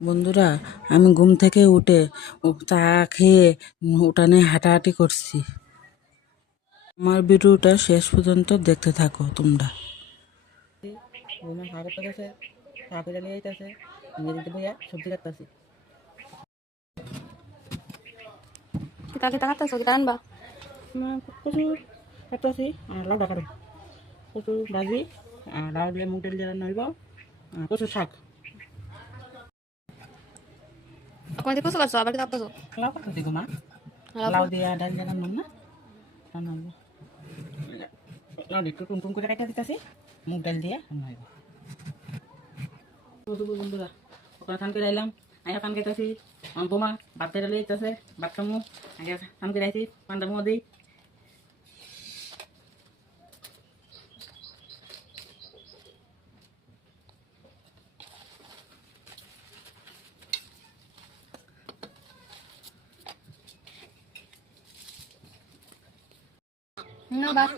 বন্ধুরা, আমি ঘুম থেকে উঠে চা খেয়ে উঠানে হাঁটাহাঁটি করছি। আমার ভিডিওটা শেষ পর্যন্ত দেখতে থাকো তোমরা। কাকে তাকাচ্ছো কি টানবা? প্রচুর কাটতেছি লাউ ডাকা প্রচুর ভাজি লাউ দিয়ে মুগ ডাল দিয়ে রান্না হইব। প্রচুর শাক তোমাদের কসু কাটছো আবার কি তাপতাছো? লাউ কাটতেছি গো মা, লাউ দিয়ে ডাল দিয়ে রান্না না রান্না হইব। লাউ একটু টুন টুন করে কাটা দিতেছি, মুগ ডাল দিয়ে রান্না হইব। বন্ধুরা, ওখানে খান করে আইলাম, আয়া খান খাইতেছি। আমার বোমা ভাত খাইতে লইতেছে, ভাত খামু। আগে খান করে আইছি, পান্তা বোমা দিই। না বাস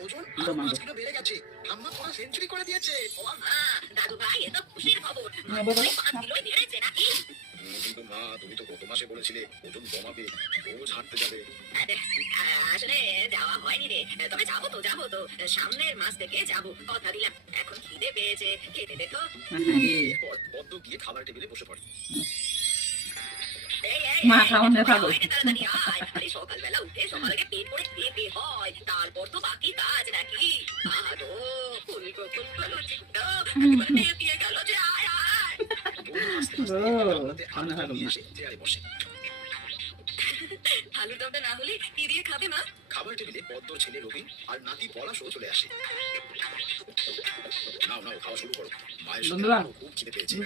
বেড়ে গেছে। ঠাম্মা পুরো সেঞ্চুরি করে দিয়েছে। ও মা, দাদু ভাই এ তো খুশির খবর। কিন্তু মা, তুমি তো গত মাসে বলেছিলে ওজন কমাবে, রোজ হাঁটতে যাবে। আসলে যাওয়া হয়নি রে, তবে যাবো তো সামনের মাস থেকে যাবো, কথা দিলাম। এখন খিদে পেয়েছে, খেতে দেখো। এরপর বদ্ধ গিয়ে খাবার টেবিলে বসে পড়ে। মা খাওয়ানো খাবো। সকালবেলা উঠে সবার আগে পেট ভরে খেতে হয়, তারপর তো বাকি কাজ নাকি। আরো ফুলকো চিন্তা দিয়ে গেল যে আয় আয়। চেয়ারে বসে। আলুর দমটা না হলে কি দিয়ে খাবে মা? খাবার টেবিলে পদ্মর ছেলে রবিন আর নাতি পলাশও চলে আসে। নাও নাও, খাওয়া শুরু করো। মায়ের সঙ্গে খুব খিদে পেয়েছে।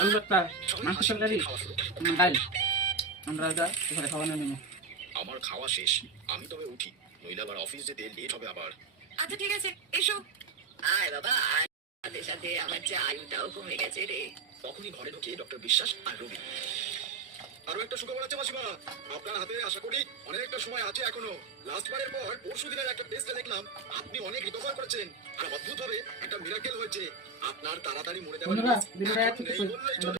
আলু ভর্তা, মাংস তরকারি, ডাল। আমরা খাওয়ানো নেব। আমার খাওয়া শেষ, আমি তবে উঠি, নইলে আবার অফিস যেতে লেট হবে আবার। আচ্ছা ঠিক আছে, এসো। আয় বাবা, সাথে সাথে আমার চালটাও কমে গেছে রে। তখনই ঘরে ঢুকে ডক্টর বিশ্বাস আর রবি। আরো একটা সুখবর আছে মাসিমা, আপনার হাতে আশা করি অনেকটা সময় আছে এখনো। লাস্ট বারের পর পরশু দিনের একটা টেস্টে দেখলাম আপনি অনেক রিকভার করেছেন, আর অদ্ভুত ভাবে একটা মিরাকেল হয়েছে। আপনার তাড়াতাড়ি মরে যাওয়ার